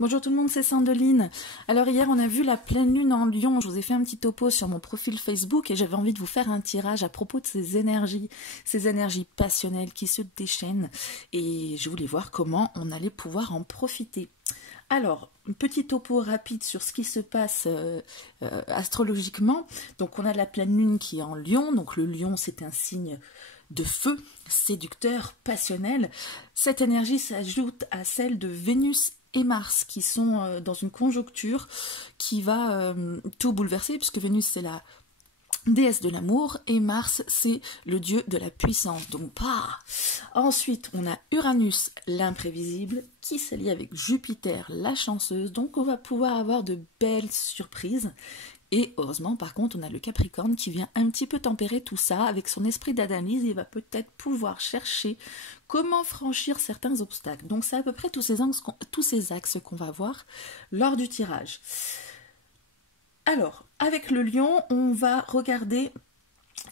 Bonjour tout le monde, c'est Sandeline. Alors hier on a vu la pleine lune en Lion, je vous ai fait un petit topo sur mon profil Facebook et j'avais envie de vous faire un tirage à propos de ces énergies passionnelles qui se déchaînent et je voulais voir comment on allait pouvoir en profiter. Alors, un petit topo rapide sur ce qui se passe astrologiquement. Donc on a la pleine lune qui est en Lion, donc le Lion c'est un signe de feu, séducteur, passionnel. Cette énergie s'ajoute à celle de Vénus et Mars qui sont dans une conjoncture qui va tout bouleverser puisque Vénus c'est la déesse de l'amour et Mars c'est le dieu de la puissance. Donc ensuite on a Uranus l'imprévisible qui s'allie avec Jupiter la chanceuse, donc on va pouvoir avoir de belles surprises. Et heureusement, par contre, on a le Capricorne qui vient un petit peu tempérer tout ça avec son esprit d'analyse. Il va peut-être pouvoir chercher comment franchir certains obstacles. Donc, c'est à peu près tous ces axes qu'on va voir lors du tirage. Alors, avec le Lion, on va regarder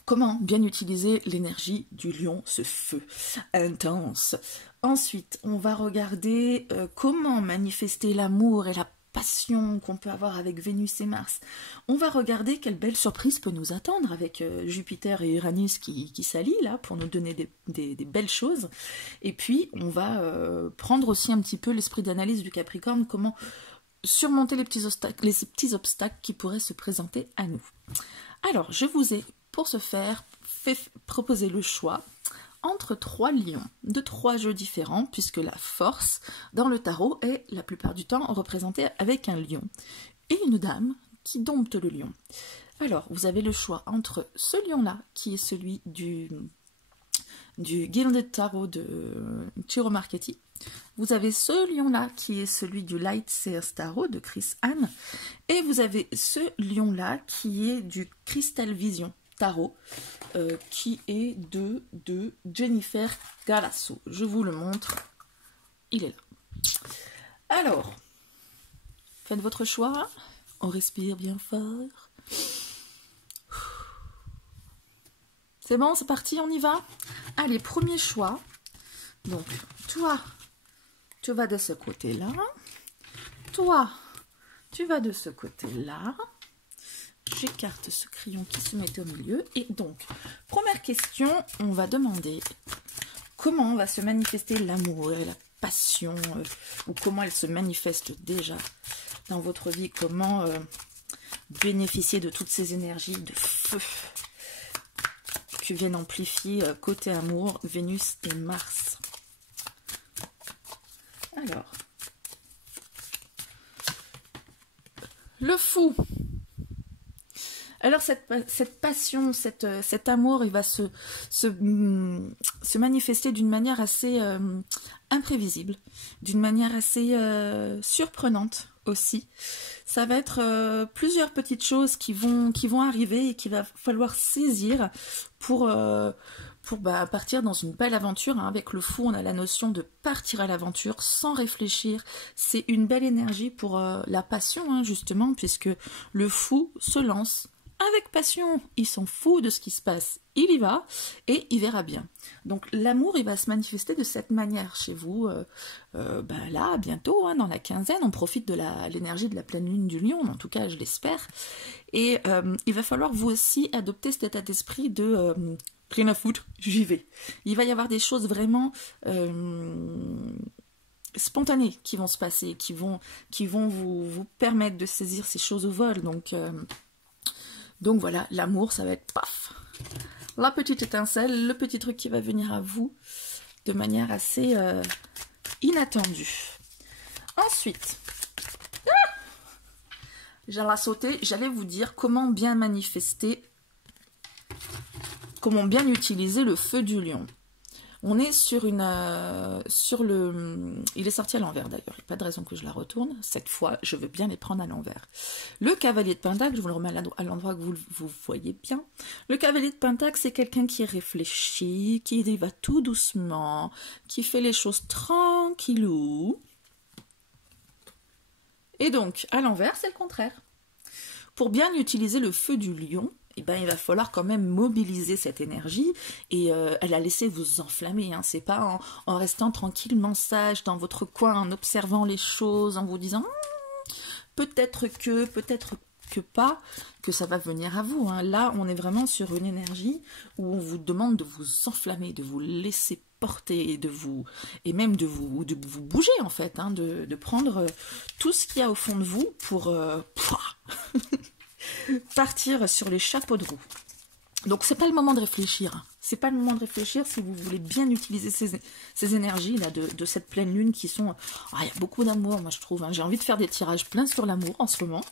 comment bien utiliser l'énergie du Lion, ce feu intense. Ensuite, on va regarder comment manifester l'amour et la passion qu'on peut avoir avec Vénus et Mars. On va regarder quelle belle surprise peut nous attendre avec Jupiter et Uranus qui s'allient là pour nous donner des belles choses. Et puis on va prendre aussi un petit peu l'esprit d'analyse du Capricorne, comment surmonter les petits obstacles qui pourraient se présenter à nous. Alors je vous ai pour ce faire fait proposer le choix entre 3 lions de 3 jeux différents, puisque la force dans le tarot est la plupart du temps représentée avec un lion et une dame qui dompte le lion. Alors vous avez le choix entre ce lion-là qui est celui du Gilded Tarot de Ciro Marchetti. Vous avez ce lion-là qui est celui du Light Seers Tarot de Chris Hahn, et vous avez ce lion-là qui est du Crystal Vision Tarot, qui est de Jennifer Galasso. Je vous le montre, il est là. Alors, faites votre choix, on respire bien fort. C'est bon, c'est parti, on y va. Allez, premier choix. Donc, toi, tu vas de ce côté-là. Toi, tu vas de ce côté-là. J'écarte ce crayon qui se met au milieu. Et donc, première question, on va demander comment va se manifester l'amour et la passion, ou comment elle se manifeste déjà dans votre vie, comment bénéficier de toutes ces énergies de feu qui viennent amplifier côté amour, Vénus et Mars. Alors, le fou. Alors cette passion, cet amour, il va se manifester d'une manière assez imprévisible, d'une manière assez surprenante aussi. Ça va être plusieurs petites choses qui vont arriver et qu'il va falloir saisir pour partir dans une belle aventure. Hein. Avec le fou, on a la notion de partir à l'aventure sans réfléchir. C'est une belle énergie pour la passion, hein, justement, puisque le fou se lance avec passion, il s'en fout de ce qui se passe, il y va et il verra bien. Donc l'amour, il va se manifester de cette manière chez vous. Là, bientôt, hein, dans la quinzaine, on profite de l'énergie de la pleine lune du Lion, en tout cas je l'espère. Et il va falloir vous aussi adopter cet état d'esprit de rien à foutre, j'y vais. Il va y avoir des choses vraiment spontanées qui vont se passer, qui vont vous permettre de saisir ces choses au vol. Donc voilà, l'amour, ça va être paf, la petite étincelle, le petit truc qui va venir à vous de manière assez inattendue. Ensuite, j'allais sauter, j'allais vous dire comment bien manifester, comment bien utiliser le feu du lion. On est sur il est sorti à l'envers d'ailleurs, il n'y a pas de raison que je la retourne. Cette fois, je veux bien les prendre à l'envers. Le cavalier de Pentacle, je vous le remets à l'endroit que vous voyez bien. Le cavalier de Pentacle, c'est quelqu'un qui réfléchit, qui y va tout doucement, qui fait les choses tranquillou. Et donc, à l'envers, c'est le contraire. Pour bien utiliser le feu du lion, eh ben, il va falloir quand même mobiliser cette énergie et elle a laissé vous enflammer. Hein. C'est pas en restant tranquillement sage dans votre coin, en observant les choses, en vous disant peut-être que pas, que ça va venir à vous. Hein. Là, on est vraiment sur une énergie où on vous demande de vous enflammer, de vous laisser porter, et même de vous bouger en fait, hein, de prendre tout ce qu'il y a au fond de vous pour partir sur les chapeaux de roue. Donc c'est pas le moment de réfléchir. Hein. C'est pas le moment de réfléchir si vous voulez bien utiliser ces énergies là de cette pleine lune qui sont. Il y a beaucoup d'amour, moi je trouve. Hein. J'ai envie de faire des tirages pleins sur l'amour en ce moment.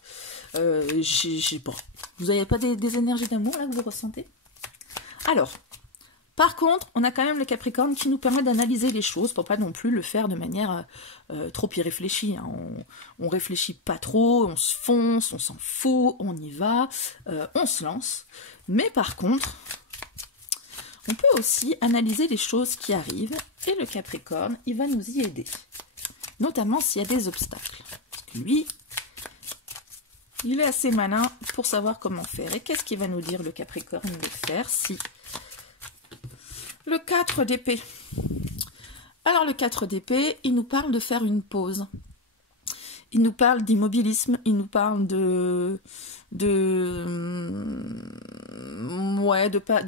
Bon. Vous n'avez pas des énergies d'amour là que vous ressentez? Alors, par contre, on a quand même le Capricorne qui nous permet d'analyser les choses pour pas non plus le faire de manière trop irréfléchie. Hein. On réfléchit pas trop, on se fonce, on s'en fout, on y va, on se lance. Mais par contre, on peut aussi analyser les choses qui arrivent et le Capricorne, il va nous y aider. Notamment s'il y a des obstacles. Lui, il est assez malin pour savoir comment faire. Et qu'est-ce qu'il va nous dire le Capricorne de faire si... Le 4 d'épée. Alors le 4 d'épée, il nous parle de faire une pause. Il nous parle d'immobilisme, il nous parle de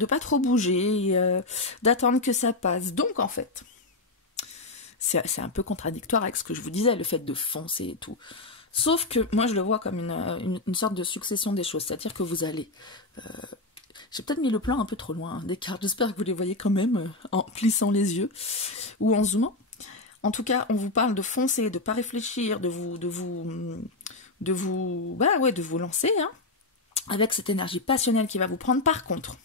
pas trop bouger, d'attendre que ça passe. Donc en fait, c'est un peu contradictoire avec ce que je vous disais, le fait de foncer et tout. Sauf que moi je le vois comme une sorte de succession des choses, c'est-à-dire que vous allez... J'ai peut-être mis le plan un peu trop loin, hein, des cartes. J'espère que vous les voyez quand même en plissant les yeux ou en zoomant. En tout cas, on vous parle de foncer, de pas réfléchir, de vous lancer, hein, avec cette énergie passionnelle qui va vous prendre. Par contre,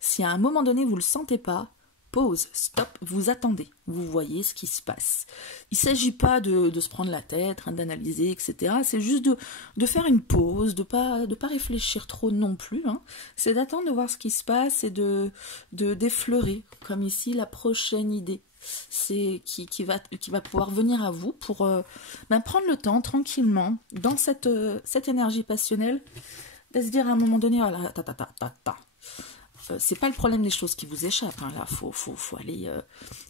si à un moment donné vous le sentez pas, pause, stop, vous attendez, vous voyez ce qui se passe. Il ne s'agit pas de se prendre la tête, hein, d'analyser, etc. C'est juste de faire une pause, de pas réfléchir trop non plus. Hein. C'est d'attendre de voir ce qui se passe et d'effleurer, comme ici, la prochaine idée. C'est qui va pouvoir venir à vous pour prendre le temps tranquillement dans cette énergie passionnelle de se dire à un moment donné, voilà, c'est pas le problème des choses qui vous échappent. Hein. Là, faut aller,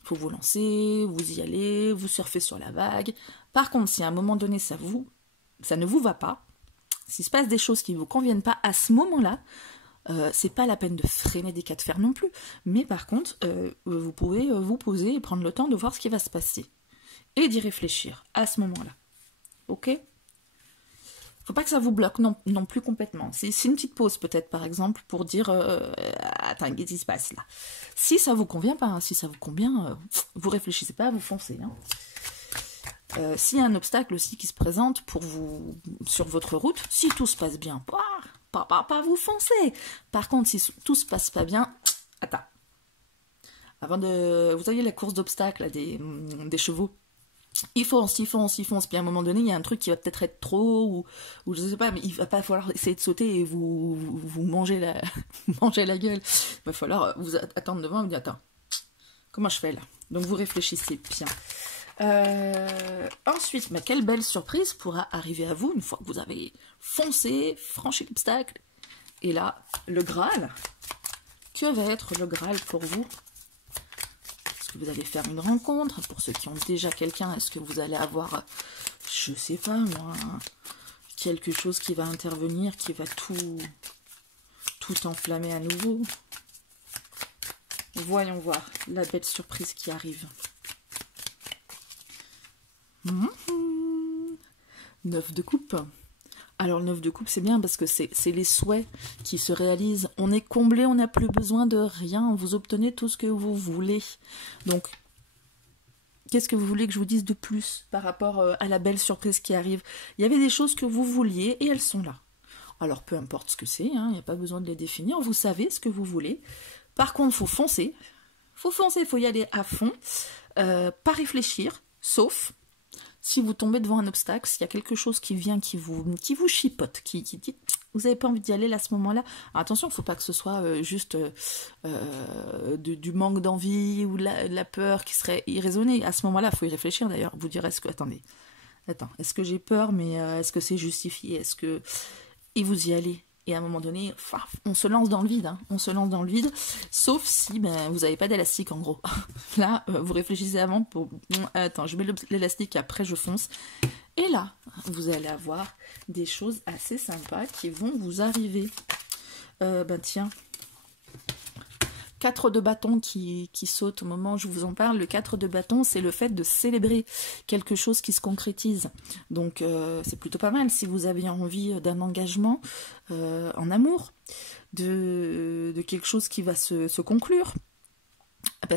faut vous lancer, vous y allez, vous surfez sur la vague. Par contre, si à un moment donné ça ne vous va pas, s'il se passe des choses qui ne vous conviennent pas à ce moment-là, c'est pas la peine de freiner des cas de fer non plus. Mais par contre, vous pouvez vous poser et prendre le temps de voir ce qui va se passer et d'y réfléchir à ce moment-là. Ok ? Faut pas que ça vous bloque non plus complètement. C'est une petite pause peut-être par exemple pour dire attends, qu'est-ce qui se passe là? Si ça vous convient pas, hein, si ça vous convient, vous réfléchissez pas, vous foncez. Hein. S'il y a un obstacle aussi qui se présente pour vous sur votre route, si tout se passe bien, pas vous foncez. Par contre, si tout se passe pas bien, attends. Vous voyez la course d'obstacles des chevaux. Il fonce, puis à un moment donné, il y a un truc qui va peut-être être trop, ou je sais pas, mais il va pas falloir essayer de sauter et vous manger la gueule. Il va falloir vous attendre devant et vous dire, attends, comment je fais là? Donc vous réfléchissez bien. Ensuite, quelle belle surprise pourra arriver à vous une fois que vous avez foncé, franchi l'obstacle. Et là, le Graal. Que va être le Graal pour vous? Est-ce que vous allez faire une rencontre? Pour ceux qui ont déjà quelqu'un, est-ce que vous allez avoir, je sais pas moi, quelque chose qui va intervenir, qui va tout enflammer à nouveau? Voyons voir la belle surprise qui arrive. 9 de coupe. Alors le 9 de coupe, c'est bien parce que c'est les souhaits qui se réalisent. On est comblé, on n'a plus besoin de rien. Vous obtenez tout ce que vous voulez. Donc, qu'est-ce que vous voulez que je vous dise de plus par rapport à la belle surprise qui arrive? Il y avait des choses que vous vouliez et elles sont là. Alors, peu importe ce que c'est, hein, il n'y a pas besoin de les définir. Vous savez ce que vous voulez. Par contre, il faut foncer. Il faut y aller à fond. Pas réfléchir, sauf... si vous tombez devant un obstacle, s'il y a quelque chose qui vient, qui vous chipote, qui vous n'avez pas envie d'y aller là, à ce moment-là, attention, il ne faut pas que ce soit juste du manque d'envie ou de la peur qui serait irraisonnée. À ce moment-là, il faut y réfléchir d'ailleurs. Vous direz, est-ce que j'ai peur, mais est-ce que c'est justifié? Et vous y allez. et à un moment donné, on se lance dans le vide, hein, on se lance dans le vide, sauf si vous n'avez pas d'élastique en gros. Là, vous réfléchissez avant pour, attends, je mets l'élastique et après je fonce. Et là, vous allez avoir des choses assez sympas qui vont vous arriver. Tiens, 4 de bâton qui saute au moment où je vous en parle. Le 4 de bâton, c'est le fait de célébrer quelque chose qui se concrétise. Donc, c'est plutôt pas mal si vous avez envie d'un engagement en amour, de quelque chose qui va se conclure.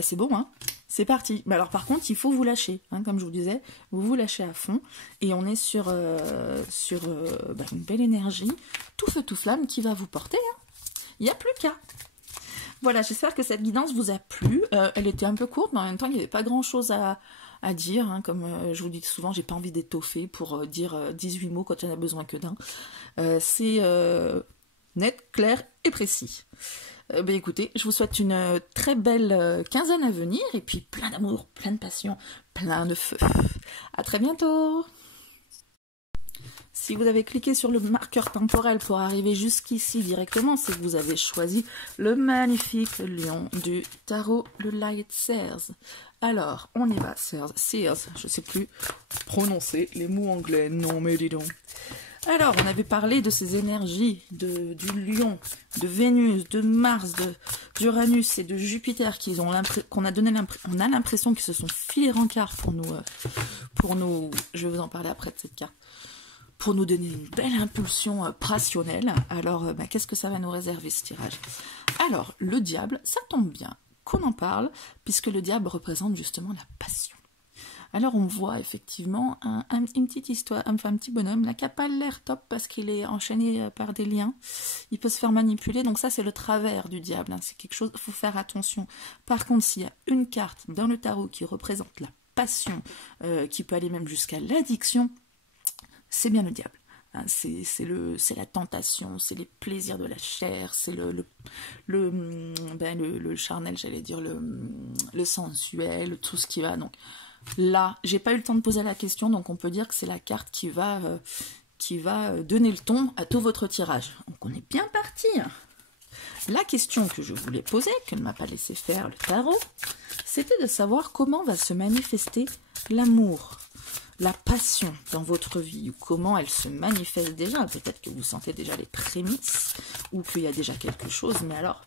C'est bon, hein, c'est parti. Mais alors, par contre, il faut vous lâcher. Hein, comme je vous disais, vous lâchez à fond. Et on est sur une belle énergie, tout feu, tout flamme, qui va vous porter. Hein. Il n'y a plus qu'à. Voilà, j'espère que cette guidance vous a plu. Elle était un peu courte, mais en même temps, il n'y avait pas grand-chose à dire. Hein, comme je vous dis souvent, j'ai pas envie d'étoffer pour dire 18 mots quand il n'y en a besoin que d'un. C'est net, clair et précis. Écoutez, je vous souhaite une très belle quinzaine à venir, et puis plein d'amour, plein de passion, plein de feu. À très bientôt! Si vous avez cliqué sur le marqueur temporel pour arriver jusqu'ici directement, c'est que vous avez choisi le magnifique lion du tarot, le Light Seers. Alors, on y va, Seers, je ne sais plus prononcer les mots anglais, non mais dis donc. Alors, on avait parlé de ces énergies du lion, de Vénus, de Mars, d'Uranus et de Jupiter on a l'impression qu'ils se sont filés rencard pour nous, je vais vous en parler après de cette carte, pour nous donner une belle impulsion passionnelle. Alors, qu'est-ce que ça va nous réserver ce tirage? Alors, le diable, ça tombe bien qu'on en parle, puisque le diable représente justement la passion. Alors, on voit effectivement une petite histoire, un petit bonhomme, là, qui n'a pas l'air top parce qu'il est enchaîné par des liens. Il peut se faire manipuler, donc ça, c'est le travers du diable. Hein. C'est quelque chose, il faut faire attention. Par contre, s'il y a une carte dans le tarot qui représente la passion, qui peut aller même jusqu'à l'addiction, c'est bien le diable. Hein, c'est la tentation, c'est les plaisirs de la chair, c'est le charnel, j'allais dire, le sensuel, tout ce qui va. Donc là, j'ai pas eu le temps de poser la question, donc on peut dire que c'est la carte qui va donner le ton à tout votre tirage. Donc on est bien parti. Hein. La question que je voulais poser, que ne m'a pas laissé faire le tarot, c'était de savoir comment va se manifester l'amour, la passion dans votre vie, ou comment elle se manifeste déjà. Peut-être que vous sentez déjà les prémices, ou qu'il y a déjà quelque chose, mais alors,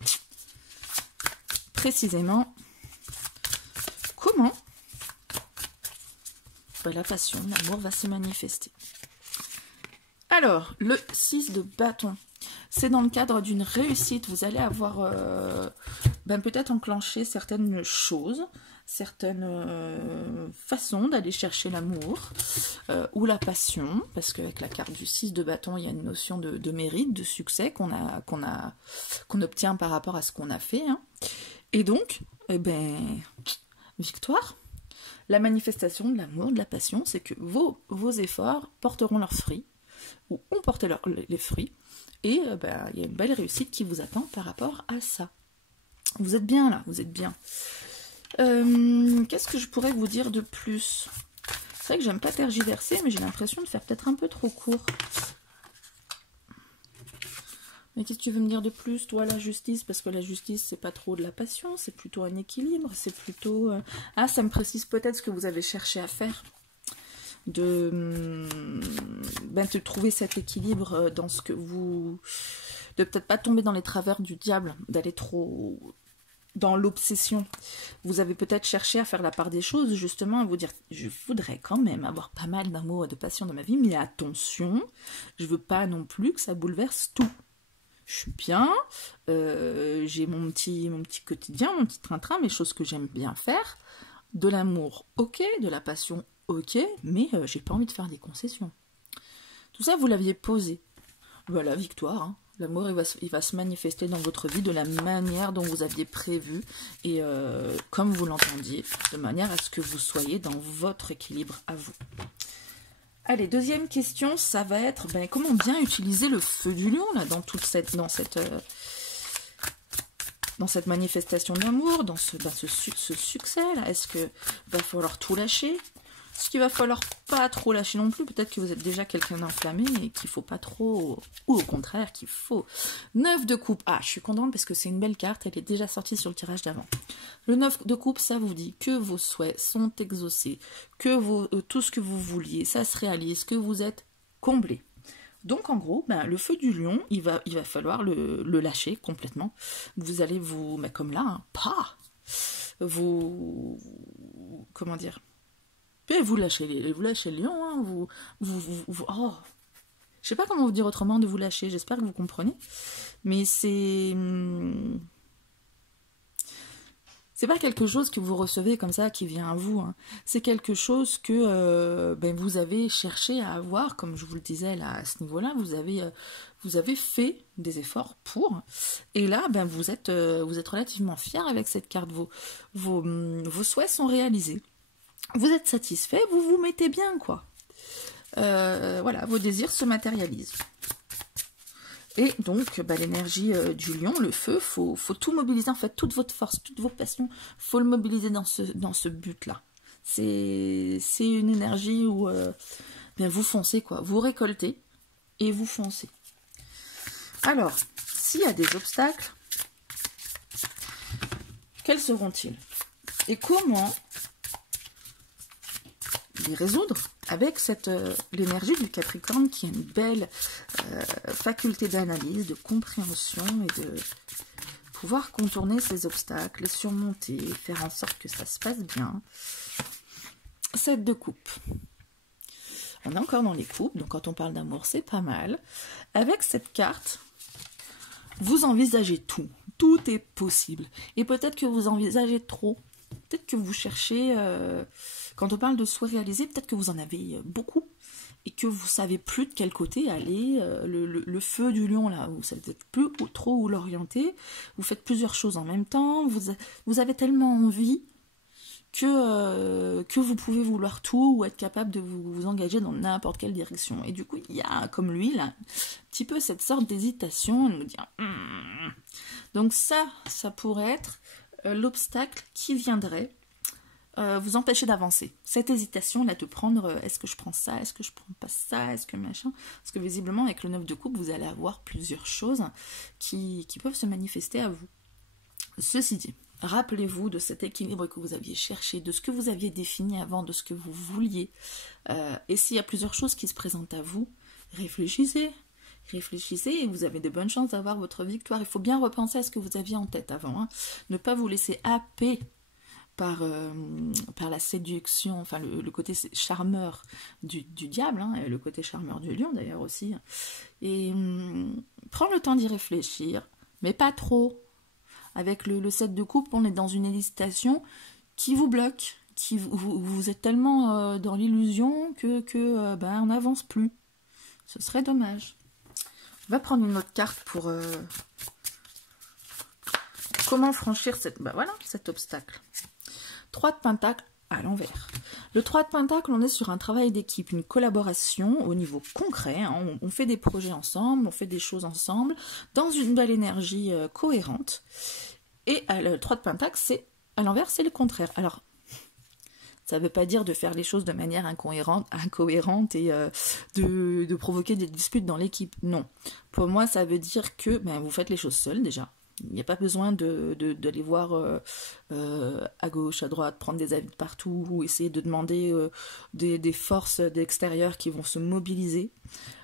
précisément, comment la passion, l'amour va se manifester. Alors, le 6 de bâton, c'est dans le cadre d'une réussite, vous allez avoir peut-être enclenché certaines choses, certaines façons d'aller chercher l'amour ou la passion, parce qu'avec la carte du 6 de bâton, il y a une notion de mérite, de succès qu'on obtient par rapport à ce qu'on a fait. Hein. Et donc, victoire. La manifestation de l'amour, de la passion, c'est que vos efforts porteront leurs fruits, ou ont porté les fruits, et il y a une belle réussite qui vous attend par rapport à ça. Vous êtes bien là, vous êtes bien. Qu'est-ce que je pourrais vous dire de plus? C'est vrai que j'aime pas tergiverser, mais j'ai l'impression de faire peut-être un peu trop court. Mais qu'est-ce que tu veux me dire de plus, toi, la justice? Parce que la justice, c'est pas trop de la passion, c'est plutôt un équilibre, c'est plutôt... Ah, ça me précise peut-être ce que vous avez cherché à faire. De trouver cet équilibre dans ce que vous... De peut-être pas tomber dans les travers du diable, d'aller trop dans l'obsession. Vous avez peut-être cherché à faire la part des choses, justement, à vous dire, je voudrais quand même avoir pas mal d'amour et de passion dans ma vie, mais attention, je veux pas non plus que ça bouleverse tout. Je suis bien, j'ai mon petit quotidien, mon petit train-train, mes choses que j'aime bien faire. De l'amour, ok, de la passion, ok, mais j'ai pas envie de faire des concessions. Tout ça, vous l'aviez posé. Voilà, victoire. Hein. L'amour, il va se manifester dans votre vie de la manière dont vous aviez prévu et comme vous l'entendiez, de manière à ce que vous soyez dans votre équilibre à vous. Allez, deuxième question, ça va être comment bien utiliser le feu du lion là, dans cette manifestation d'amour, dans ce succès là. Est-ce que va falloir tout lâcher? Ce qu'il va falloir pas trop lâcher non plus. Peut-être que vous êtes déjà quelqu'un d'enflammé et qu'il faut pas trop... Ou au contraire, qu'il faut. 9 de coupe. Ah, je suis contente parce que c'est une belle carte. Elle est déjà sortie sur le tirage d'avant. Le 9 de coupe, ça vous dit que vos souhaits sont exaucés. Que tout ce que vous vouliez, ça se réalise. Que vous êtes comblé. Donc en gros, ben, le feu du lion, il va falloir le lâcher complètement. Vous allez vous... Ben, comme là, hein, pas vous... Comment dire? Vous lâchez le lion, hein, oh, je sais pas comment vous dire autrement de vous lâcher, j'espère que vous comprenez, mais c'est pas quelque chose que vous recevez comme ça, qui vient à vous, hein. C'est quelque chose que ben, vous avez cherché à avoir, comme je vous le disais là, à ce niveau-là, vous avez fait des efforts pour, et là, ben, vous êtes relativement fier avec cette carte, vos souhaits sont réalisés. Vous êtes satisfait, vous vous mettez bien, quoi. Voilà, vos désirs se matérialisent. Et donc, bah, l'énergie du lion, le feu, faut tout mobiliser, en fait, toute votre force, toutes vos passions, faut le mobiliser dans ce but-là. C'est une énergie où bien, vous foncez, quoi. Vous récoltez et vous foncez. Alors, s'il y a des obstacles, quels seront-ils? Et comment les résoudre avec l'énergie du Capricorne qui a une belle faculté d'analyse, de compréhension et de pouvoir contourner ces obstacles, les surmonter, faire en sorte que ça se passe bien. 7 de coupe. On est encore dans les coupes, donc quand on parle d'amour, c'est pas mal. Avec cette carte, vous envisagez tout. Tout est possible. Et peut-être que vous envisagez trop. Peut-être que vous cherchez... Quand on parle de souhaits réalisés, peut-être que vous en avez beaucoup et que vous savez plus de quel côté aller. Le feu du lion, là, vous savez peut-être plus trop où l'orienter. Vous faites plusieurs choses en même temps. Vous avez tellement envie que vous pouvez vouloir tout ou être capable de vous engager dans n'importe quelle direction. Et du coup, il y a, comme lui, là, un petit peu cette sorte d'hésitation, de nous dire... Donc ça pourrait être l'obstacle qui viendrait vous empêcher d'avancer. Cette hésitation-là de prendre, est-ce que je prends ça, est-ce que je prends pas ça, est-ce que machin... Parce que visiblement, avec le 9 de coupe, vous allez avoir plusieurs choses qui peuvent se manifester à vous. Ceci dit, rappelez-vous de cet équilibre que vous aviez cherché, de ce que vous aviez défini avant, de ce que vous vouliez. Et s'il y a plusieurs choses qui se présentent à vous, réfléchissez et vous avez de bonnes chances d'avoir votre victoire. Il faut bien repenser à ce que vous aviez en tête avant, hein. Ne pas vous laisser happer par la séduction, enfin le côté charmeur du diable, hein, et le côté charmeur du lion d'ailleurs aussi. Et prends le temps d'y réfléchir, mais pas trop. Avec le 7 de coupe, on est dans une hésitation qui vous bloque, vous êtes tellement dans l'illusion que ben, on n'avance plus. Ce serait dommage. On va prendre une autre carte pour comment franchir cet obstacle. 3 de pentacle à l'envers. Le 3 de pentacle, on est sur un travail d'équipe, une collaboration au niveau concret, hein. On fait des projets ensemble, on fait des choses ensemble, dans une belle énergie cohérente. Et le 3 de pentacle, à l'envers, c'est le contraire. Alors, ça ne veut pas dire de faire les choses de manière incohérente et de provoquer des disputes dans l'équipe. Non. Pour moi, ça veut dire que vous faites les choses seuls déjà. Il n'y a pas besoin d'aller voir à gauche, à droite, prendre des avis de partout, ou essayer de demander des forces d'extérieur qui vont se mobiliser.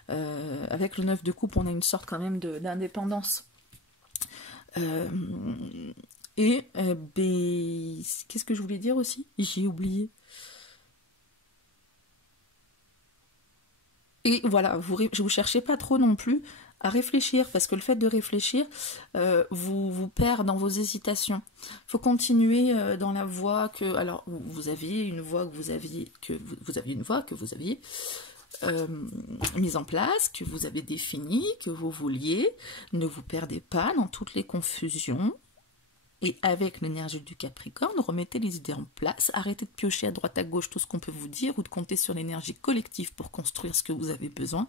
Avec le 9 de coupe, on a une sorte quand même d'indépendance. Qu'est-ce que je voulais dire aussi? J'ai oublié. Et voilà, vous cherchez pas trop non plus à réfléchir, parce que le fait de réfléchir vous perd dans vos hésitations. Il faut continuer dans la voie que... Alors, vous aviez une voie que vous aviez mise en place, que vous avez définie, que vous vouliez. Ne vous perdez pas dans toutes les confusions. Et avec l'énergie du Capricorne, remettez les idées en place. Arrêtez de piocher à droite à gauche tout ce qu'on peut vous dire ou de compter sur l'énergie collective pour construire ce que vous avez besoin.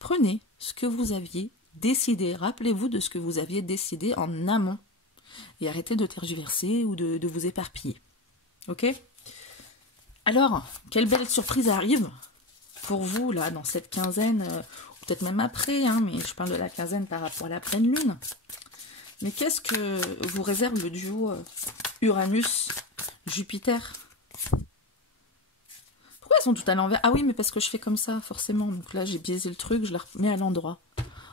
Prenez ce que vous aviez décidé. Rappelez-vous de ce que vous aviez décidé en amont. Et arrêtez de tergiverser ou de vous éparpiller. Ok ? Alors, quelle belle surprise arrive pour vous, là, dans cette quinzaine, ou peut-être même après, hein, mais je parle de la quinzaine par rapport à la pleine lune. Mais qu'est-ce que vous réserve le duo Uranus-Jupiter? Pourquoi elles sont toutes à l'envers? Ah oui, mais parce que je fais comme ça, forcément. Donc là, j'ai biaisé le truc, je la remets à l'endroit.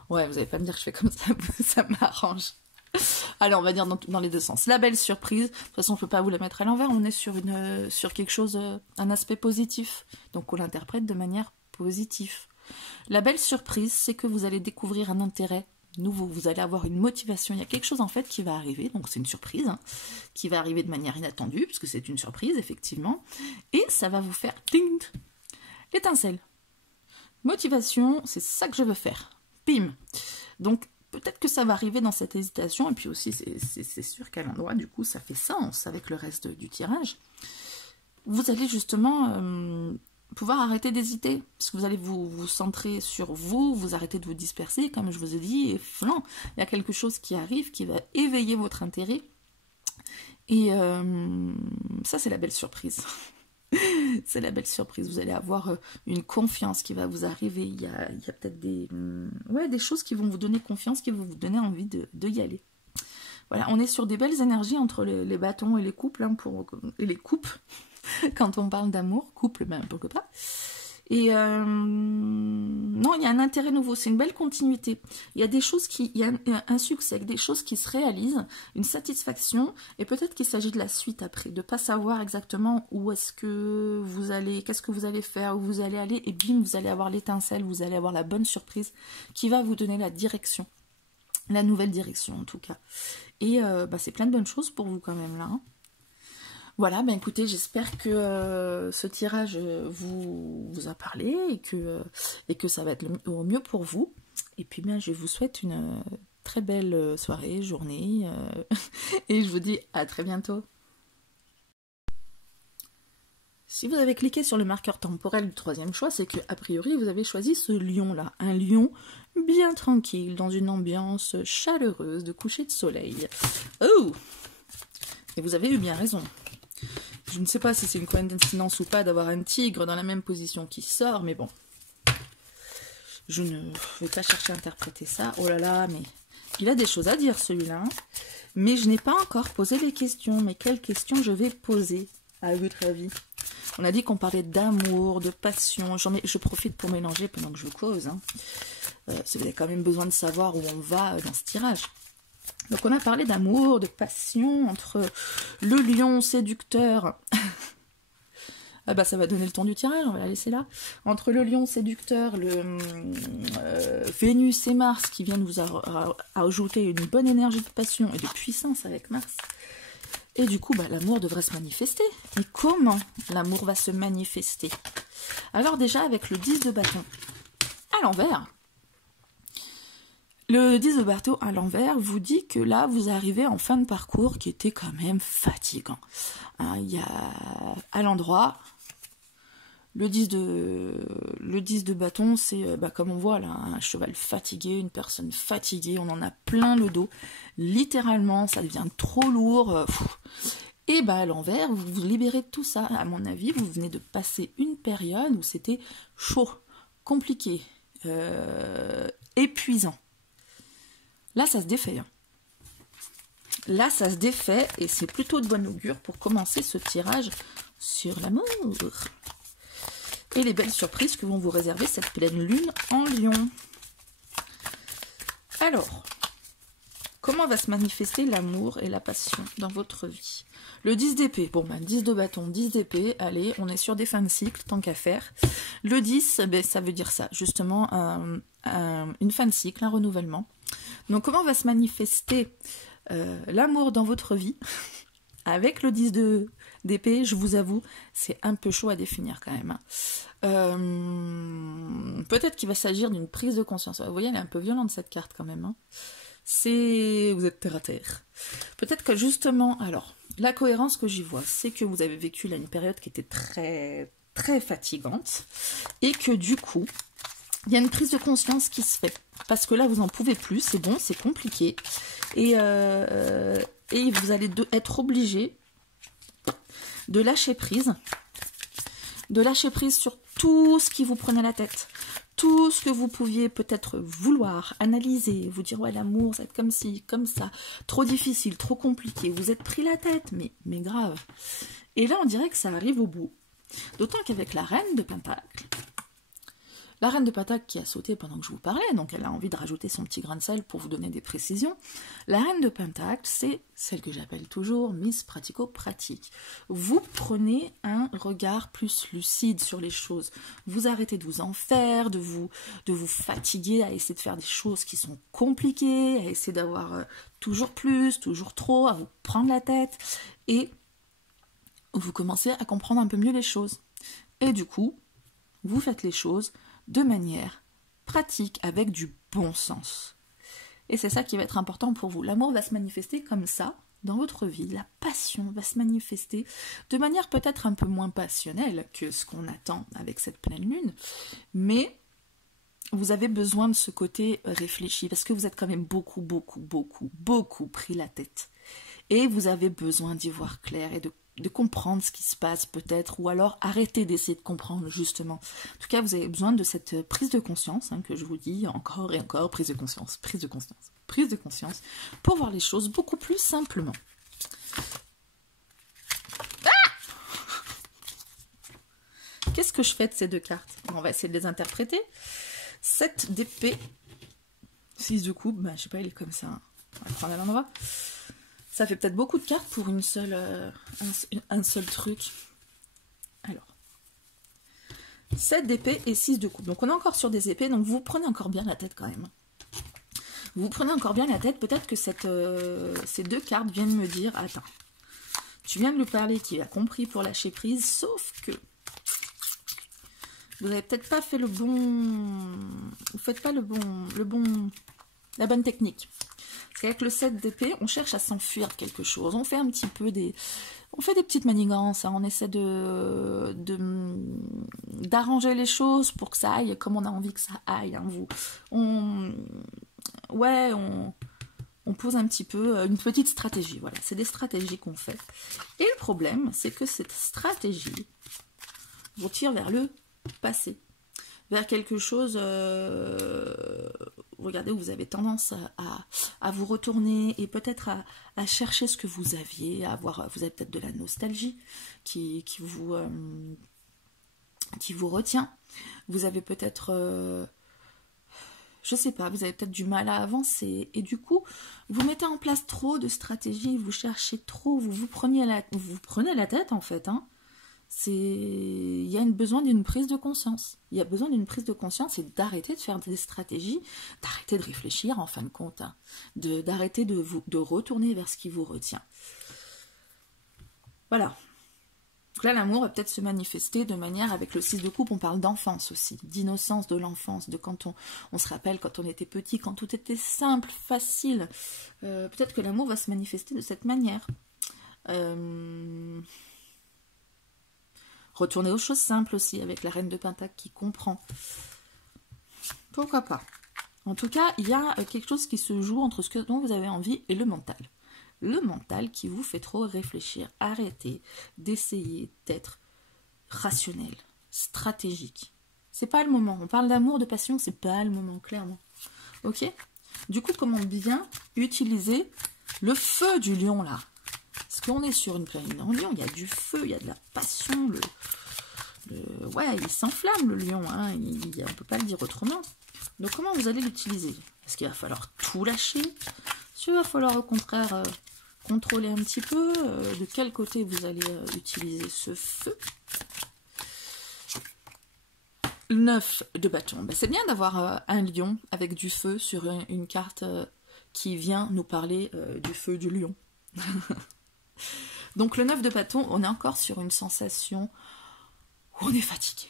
Ouais, vous n'allez pas me dire que je fais comme ça, ça m'arrange. Alors, on va dire dans les deux sens. La belle surprise, de toute façon, on ne peut pas vous la mettre à l'envers, on est sur quelque chose, un aspect positif. Donc, on l'interprète de manière positive. La belle surprise, c'est que vous allez découvrir un intérêt nouveau, vous allez avoir une motivation, il y a quelque chose en fait qui va arriver, donc c'est une surprise, hein, qui va arriver de manière inattendue, puisque c'est une surprise, effectivement, et ça va vous faire ding, l'étincelle. Motivation, c'est ça que je veux faire. Pim. Donc, peut-être que ça va arriver dans cette hésitation, et puis aussi, c'est sûr qu'à l'endroit, du coup, ça fait sens avec le reste du tirage. Vous allez justement pouvoir arrêter d'hésiter, parce que vous allez vous centrer sur vous, vous arrêtez de vous disperser, comme je vous ai dit, et flan, il y a quelque chose qui arrive, qui va éveiller votre intérêt, et ça, c'est la belle surprise. C'est la belle surprise, vous allez avoir une confiance qui va vous arriver, il y a peut-être des choses qui vont vous donner confiance, qui vont vous donner envie de y aller. Voilà, on est sur des belles énergies entre les bâtons et les couples, hein, et les coupes, quand on parle d'amour, couple, ben pourquoi pas. Et non, il y a un intérêt nouveau, c'est une belle continuité. Il y a des choses il y a un succès, des choses qui se réalisent, une satisfaction, et peut-être qu'il s'agit de la suite après, de ne pas savoir exactement où est-ce que vous allez, qu'est-ce que vous allez faire, où vous allez aller, et bim, vous allez avoir l'étincelle, vous allez avoir la bonne surprise qui va vous donner la direction, la nouvelle direction en tout cas. Et c'est plein de bonnes choses pour vous quand même là, hein. Voilà, ben écoutez, j'espère que ce tirage vous a parlé et que ça va être au mieux pour vous. Et puis bien, je vous souhaite une très belle soirée, journée, et je vous dis à très bientôt. Si vous avez cliqué sur le marqueur temporel du troisième choix, c'est que a priori vous avez choisi ce lion-là, un lion bien tranquille, dans une ambiance chaleureuse de coucher de soleil. Oh! Et vous avez eu bien raison. Je ne sais pas si c'est une coïncidence ou pas d'avoir un tigre dans la même position qui sort, mais bon. Je ne vais pas chercher à interpréter ça. Oh là là, mais il a des choses à dire celui-là. Hein. Mais je n'ai pas encore posé les questions. Mais quelles questions je vais poser, à votre avis? On a dit qu'on parlait d'amour, de passion. Je profite pour mélanger pendant que je cause. Hein. Si vous avez quand même besoin de savoir où on va dans ce tirage. Donc on a parlé d'amour, de passion, entre le lion séducteur, ah bah ça va donner le ton du tirage, on va la laisser là, entre le lion séducteur, le Vénus et Mars qui viennent vous ajouter une bonne énergie de passion et de puissance avec Mars, et du coup bah, l'amour devrait se manifester. Et comment l'amour va se manifester? Alors déjà avec le 10 de bâton à l'envers, le 10 de bâton à l'envers vous dit que là, vous arrivez en fin de parcours qui était quand même fatigant. Hein, il y a à l'endroit, le 10 de bâton, c'est comme on voit là, un cheval fatigué, une personne fatiguée, on en a plein le dos. Littéralement, ça devient trop lourd. Et à l'envers, vous vous libérez de tout ça. À mon avis, vous venez de passer une période où c'était chaud, compliqué, épuisant. Là, ça se défait. Hein. Là, ça se défait et c'est plutôt de bon augure pour commencer ce tirage sur l'amour. Et les belles surprises que vont vous réserver cette pleine lune en Lion. Alors, comment va se manifester l'amour et la passion dans votre vie? Le 10 d'épée, bon 10 de bâton, 10 d'épée, allez, on est sur des fins de cycle, tant qu'à faire. Le 10, ça veut dire ça, justement, une fin de cycle, un renouvellement. Donc comment va se manifester l'amour dans votre vie avec le 10 d'épée? Je vous avoue, c'est un peu chaud à définir quand même. Hein. Peut-être qu'il va s'agir d'une prise de conscience. Vous voyez, elle est un peu violente cette carte quand même. Hein. Vous êtes terre à terre. Peut-être que justement, alors, la cohérence que j'y vois, c'est que vous avez vécu là une période qui était très, très fatigante et que du coup, il y a une prise de conscience qui se fait. Parce que là, vous n'en pouvez plus, c'est bon, c'est compliqué. Et vous allez être obligé de lâcher prise de lâcher prise sur tout ce qui vous prenait la tête, tout ce que vous pouviez peut-être vouloir, analyser, vous dire ouais l'amour ça va être comme ci, comme ça, trop difficile, trop compliqué, vous êtes pris la tête, mais grave. Et là on dirait que ça arrive au bout. D'autant qu'avec la reine de Pentacle, la reine de Pentacle qui a sauté pendant que je vous parlais, donc elle a envie de rajouter son petit grain de sel pour vous donner des précisions. La reine de Pentacle, c'est celle que j'appelle toujours Miss Pratico-Pratique. Vous prenez un regard plus lucide sur les choses. Vous arrêtez de vous en faire, de vous fatiguer à essayer de faire des choses qui sont compliquées, à essayer d'avoir toujours plus, toujours trop, à vous prendre la tête. Et vous commencez à comprendre un peu mieux les choses. Et du coup, vous faites les choses de manière pratique, avec du bon sens. Et c'est ça qui va être important pour vous. L'amour va se manifester comme ça dans votre vie. La passion va se manifester de manière peut-être un peu moins passionnelle que ce qu'on attend avec cette pleine lune. Mais vous avez besoin de ce côté réfléchi parce que vous êtes quand même beaucoup pris la tête. Et vous avez besoin d'y voir clair et de comprendre ce qui se passe peut-être, ou alors arrêter d'essayer de comprendre justement. En tout cas, vous avez besoin de cette prise de conscience, que je vous dis encore et encore, prise de conscience, pour voir les choses beaucoup plus simplement. Ah, qu'est-ce que je fais de ces deux cartes? On va essayer de les interpréter. 7 d'épée, 6 de coupe, je sais pas, il est comme ça, on va le prendre à l'endroit. Ça fait peut-être beaucoup de cartes pour un seul truc. Alors, 7 d'épée et 6 de coupe. Donc on est encore sur des épées, donc vous prenez encore bien la tête quand même. Vous prenez encore bien la tête, peut-être que ces deux cartes viennent me dire, attends, tu viens de lui parler qu'il a compris pour lâcher prise, sauf que vous n'avez peut-être pas fait le bon... Vous faites pas la bonne technique. Parce qu'avec le 7 d'épée, on cherche à s'enfuir de quelque chose. On fait un petit peu des... On fait des petites manigances, on essaie d'arranger les choses pour que ça aille comme on a envie que ça aille. On pose un petit peu une petite stratégie. Voilà, c'est des stratégies qu'on fait. Et le problème, c'est que cette stratégie vous tire vers le passé. Vers quelque chose, regardez, où vous avez tendance à vous retourner et peut-être à chercher ce que vous aviez, vous avez peut-être de la nostalgie qui vous retient. Vous avez peut-être, je sais pas, vous avez peut-être du mal à avancer et du coup, vous mettez en place trop de stratégies, vous cherchez trop, vous prenez la tête en fait, il y a besoin d'une prise de conscience. Il y a besoin d'une prise de conscience et d'arrêter de faire des stratégies, d'arrêter de réfléchir en fin de compte, d'arrêter de retourner vers ce qui vous retient. Voilà. Donc là, l'amour va peut-être se manifester de manière, avec le 6 de coupe, on parle d'enfance aussi, d'innocence de l'enfance, de quand on se rappelle quand on était petit, quand tout était simple, facile. Peut-être que l'amour va se manifester de cette manière. Retourner aux choses simples aussi, avec la reine de Pentacle qui comprend. Pourquoi pas? En tout cas, il y a quelque chose qui se joue entre ce dont vous avez envie et le mental. Le mental qui vous fait trop réfléchir. Arrêtez d'essayer d'être rationnel, stratégique. C'est pas le moment. On parle d'amour, de passion, c'est pas le moment, clairement. Ok? Du coup, comment bien utiliser le feu du lion, là? Parce qu'on est sur une pleine lune en lion, il y a du feu, il y a de la passion, ouais, il s'enflamme le lion, on ne peut pas le dire autrement. Donc comment vous allez l'utiliser? Est-ce qu'il va falloir tout lâcher? Est-ce qu'il va falloir au contraire contrôler un petit peu? De quel côté vous allez utiliser ce feu? 9 de bâton. C'est bien d'avoir un lion avec du feu sur une carte qui vient nous parler du feu du lion. Donc le 9 de bâton, on est encore sur une sensation où on est fatigué.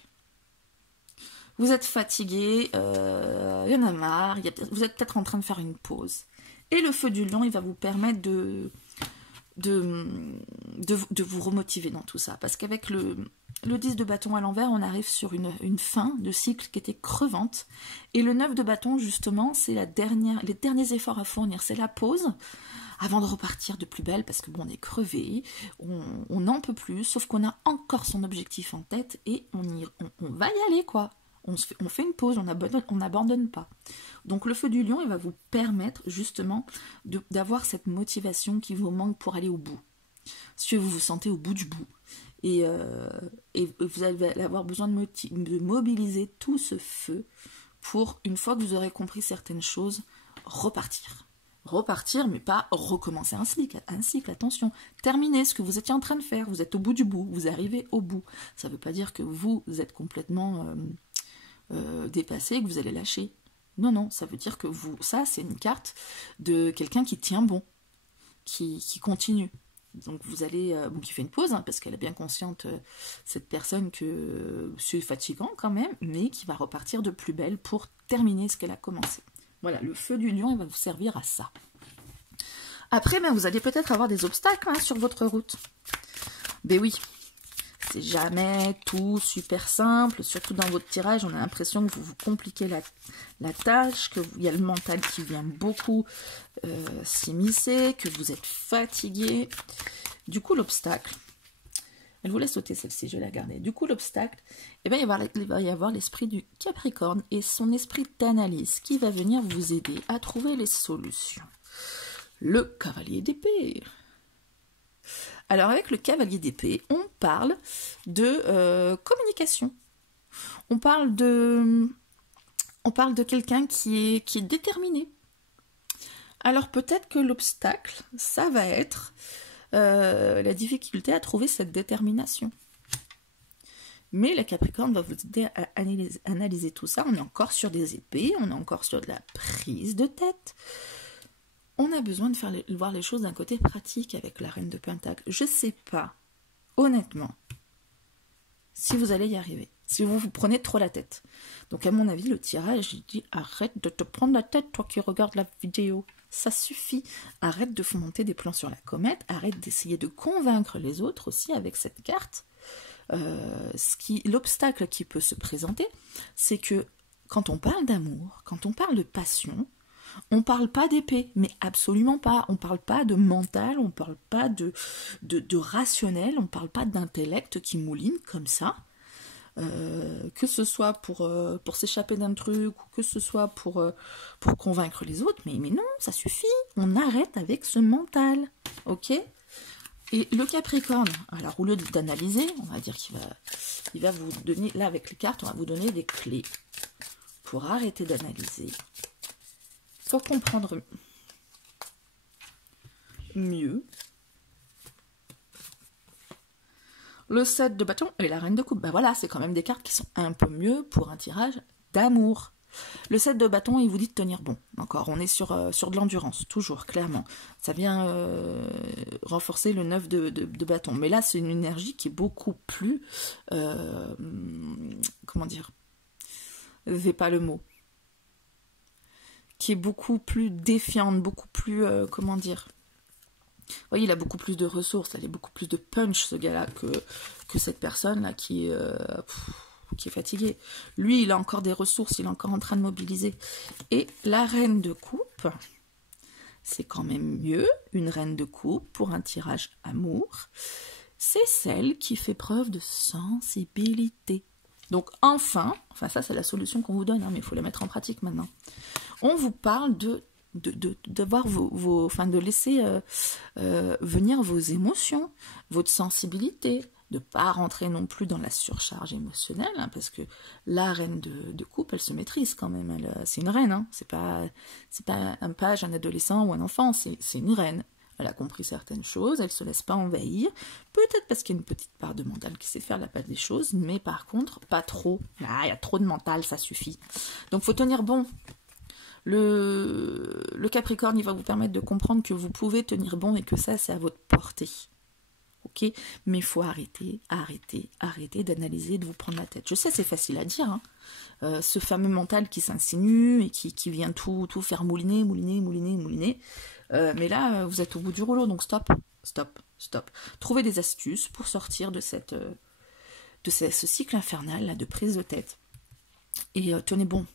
Vous êtes fatigué, il y en a marre, vous êtes peut-être en train de faire une pause. Et le feu du lion, il va vous permettre de vous remotiver dans tout ça. Parce qu'avec le le 10 de bâton à l'envers, on arrive sur une fin de cycle qui était crevante. Et le 9 de bâton, justement, c'est les derniers efforts à fournir. C'est la pause avant de repartir de plus belle, parce que bon, on est crevé, on n'en peut plus, sauf qu'on a encore son objectif en tête et on va y aller, quoi. On fait une pause, on n'abandonne pas. Donc le feu du lion, il va vous permettre justement d'avoir cette motivation qui vous manque pour aller au bout. Si vous vous sentez au bout du bout. Et vous allez avoir besoin de mobiliser tout ce feu pour, une fois que vous aurez compris certaines choses, repartir. Repartir, mais pas recommencer un cycle, attention. Terminez ce que vous étiez en train de faire, vous êtes au bout du bout, vous arrivez au bout. Ça ne veut pas dire que vous êtes complètement dépassé, que vous allez lâcher. Non, non, ça veut dire que ça c'est une carte de quelqu'un qui tient bon, qui continue. Donc vous allez, qui fait une pause, hein, parce qu'elle est bien consciente, cette personne, que c'est fatigant quand même, mais qui va repartir de plus belle pour terminer ce qu'elle a commencé. Voilà, le feu du lion, il va vous servir à ça. Après, vous allez peut-être avoir des obstacles, hein, sur votre route. Ben oui, c'est jamais tout super simple, surtout dans votre tirage, on a l'impression que vous vous compliquez la tâche, qu'il y a le mental qui vient beaucoup s'immiscer, que vous êtes fatigué. Du coup, l'obstacle, elle voulait sauter celle-ci, je vais la garder. Du coup, l'obstacle, il va y avoir l'esprit du Capricorne et son esprit d'analyse qui va venir vous aider à trouver les solutions. Le cavalier d'épée. Alors, avec le cavalier d'épée, on parle de communication. On parle de quelqu'un qui est déterminé. Alors, peut-être que l'obstacle, ça va être la difficulté à trouver cette détermination. Mais le Capricorne va vous aider à analyser tout ça. On est encore sur des épées, on est encore sur de la prise de tête. On a besoin de voir les choses d'un côté pratique avec la reine de Pentacle. Je ne sais pas, honnêtement, si vous allez y arriver. Si vous prenez trop la tête. Donc à mon avis, le tirage, il dit arrête de te prendre la tête, toi qui regardes la vidéo. Ça suffit. Arrête de monter des plans sur la comète. Arrête d'essayer de convaincre les autres aussi avec cette carte. L'obstacle qui peut se présenter, c'est que quand on parle d'amour, quand on parle de passion, on ne parle pas d'épée, mais absolument pas. On ne parle pas de mental, on ne parle pas de rationnel, on ne parle pas d'intellect qui mouline comme ça. Que ce soit pour s'échapper d'un truc, ou que ce soit pour convaincre les autres, mais non, ça suffit. On arrête avec ce mental, ok? Et le Capricorne, alors au lieu d'analyser, on va dire qu'il va vous donner, là avec les cartes, on va vous donner des clés pour arrêter d'analyser, pour comprendre mieux. Le 7 de bâton et la reine de coupe. Ben voilà, c'est quand même des cartes qui sont un peu mieux pour un tirage d'amour. Le 7 de bâton, il vous dit de tenir bon. Encore, on est sur de l'endurance, toujours, clairement. Ça vient renforcer le 9 de bâton. Mais là, c'est une énergie qui est beaucoup plus... comment dire? J'ai pas le mot. Qui est beaucoup plus défiante, beaucoup plus... comment dire? Vous voyez, il a beaucoup plus de ressources, il a beaucoup plus de punch, ce gars-là, que cette personne-là qui est fatiguée. Lui, il a encore des ressources, il est encore en train de mobiliser. Et la reine de coupe, c'est quand même mieux, une reine de coupe pour un tirage amour. C'est celle qui fait preuve de sensibilité. Donc enfin ça c'est la solution qu'on vous donne, hein, mais il faut la mettre en pratique maintenant. On vous parle de voir de laisser venir vos émotions, votre sensibilité, de ne pas rentrer non plus dans la surcharge émotionnelle, hein, parce que la reine de coupe, elle se maîtrise quand même, c'est une reine, hein, c'est pas un page, un adolescent ou un enfant, c'est une reine. Elle a compris certaines choses, elle ne se laisse pas envahir, peut-être parce qu'il y a une petite part de mental qui sait faire la part des choses, mais par contre, pas trop. Là, il y a trop de mental, ça suffit. Donc, il faut tenir bon. Le Capricorne, il va vous permettre de comprendre que vous pouvez tenir bon et que ça, c'est à votre portée. Ok? Mais il faut arrêter d'analyser, de vous prendre la tête. Je sais, c'est facile à dire, hein. Ce fameux mental qui s'insinue et qui vient tout faire mouliner. Mais là, vous êtes au bout du rouleau, donc stop. Trouvez des astuces pour sortir de de ce cycle infernal là, de prise de tête. Et tenez bon,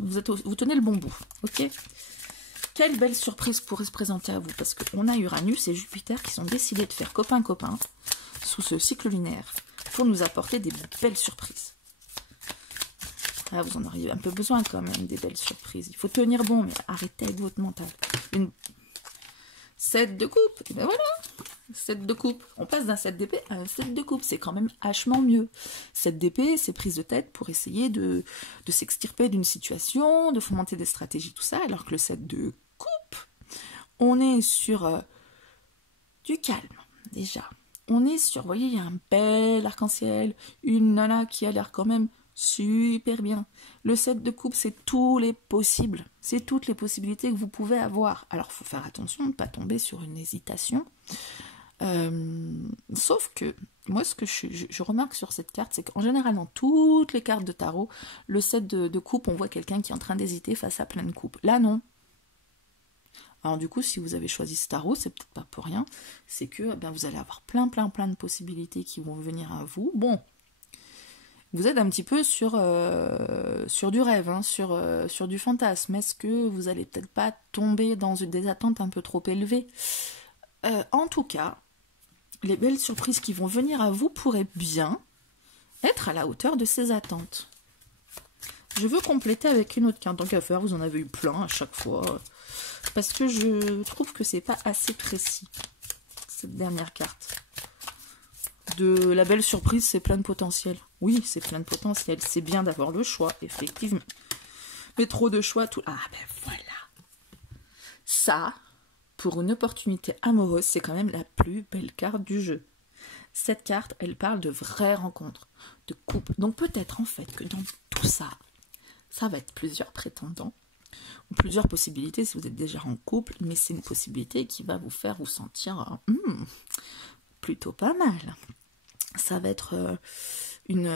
vous tenez le bon bout, ok? Quelle belle surprise pourrait se présenter à vous, parce qu'on a Uranus et Jupiter qui sont décidés de faire copain-copain sous ce cycle lunaire pour nous apporter des belles surprises. Ah, vous en auriez un peu besoin quand même, des belles surprises. Il faut tenir bon, mais arrêtez avec votre mental. Une 7 de coupe, et ben voilà, 7 de coupe. On passe d'un 7 d'épée à un 7 de coupe, c'est quand même vachement mieux. 7 d'épée, c'est prise de tête pour essayer de s'extirper d'une situation, de fomenter des stratégies, tout ça, alors que le 7 de coupe, on est sur du calme, déjà. On est sur, vous voyez, il y a un bel arc-en-ciel, une nana qui a l'air quand même super bien. Le 7 de coupe, c'est tous les possibles. C'est toutes les possibilités que vous pouvez avoir. Alors, il faut faire attention de ne pas tomber sur une hésitation. Sauf que, moi, ce que je remarque sur cette carte, c'est qu'en général, dans toutes les cartes de tarot, le 7 de coupe, on voit quelqu'un qui est en train d'hésiter face à plein de coupes. Là, non. Alors du coup, si vous avez choisi ce tarot, c'est peut-être pas pour rien. C'est que vous allez avoir plein de possibilités qui vont venir à vous. Bon. Vous êtes un petit peu sur du rêve, hein, sur du fantasme. Est-ce que vous n'allez peut-être pas tomber dans des attentes un peu trop élevées? En tout cas, les belles surprises qui vont venir à vous pourraient bien être à la hauteur de ces attentes. Je veux compléter avec une autre carte. Tant qu'à faire, vous en avez eu plein à chaque fois. Parce que je trouve que c'est pas assez précis, cette dernière carte. De la belle surprise, c'est plein de potentiel. Oui, c'est plein de potentiel. C'est bien d'avoir le choix, effectivement. Mais trop de choix, tout... Ah ben voilà. Ça, pour une opportunité amoureuse, c'est quand même la plus belle carte du jeu. Cette carte, elle parle de vraies rencontres, de couple. Donc peut-être en fait que dans tout ça, ça va être plusieurs prétendants, ou plusieurs possibilités si vous êtes déjà en couple, mais c'est une possibilité qui va vous faire vous sentir plutôt pas mal. Ça va être une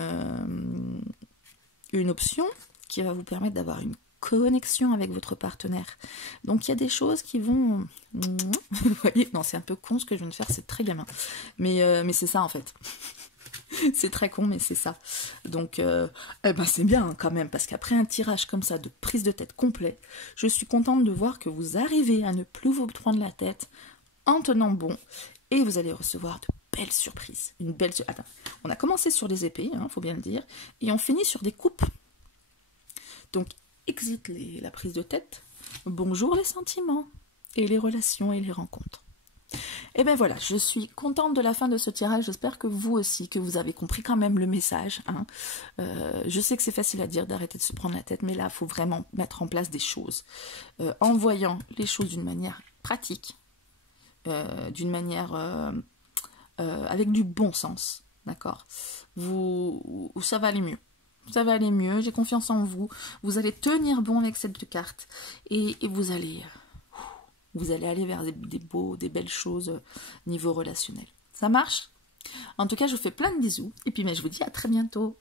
option qui va vous permettre d'avoir une connexion avec votre partenaire. Donc il y a des choses qui vont... Vous voyez, non, c'est un peu con ce que je viens de faire, c'est très gamin. Mais c'est ça en fait. C'est très con, mais c'est ça. Donc, c'est bien hein, quand même, parce qu'après un tirage comme ça de prise de tête complet, je suis contente de voir que vous arrivez à ne plus vous prendre la tête en tenant bon, et vous allez recevoir de belles surprises. Attends, on a commencé sur les épées, hein, faut bien le dire, et on finit sur des coupes. Donc, exit la prise de tête, bonjour les sentiments, et les relations et les rencontres. Et bien voilà, je suis contente de la fin de ce tirage, j'espère que vous aussi, que vous avez compris quand même le message. Hein. Je sais que c'est facile à dire d'arrêter de se prendre la tête, mais là, il faut vraiment mettre en place des choses. En voyant les choses d'une manière pratique, d'une manière avec du bon sens, d'accord, ça va aller mieux. Ça va aller mieux, j'ai confiance en vous. Vous allez tenir bon avec cette carte et vous allez aller vers des belles choses niveau relationnel. Ça marche? En tout cas, je vous fais plein de bisous et puis je vous dis à très bientôt.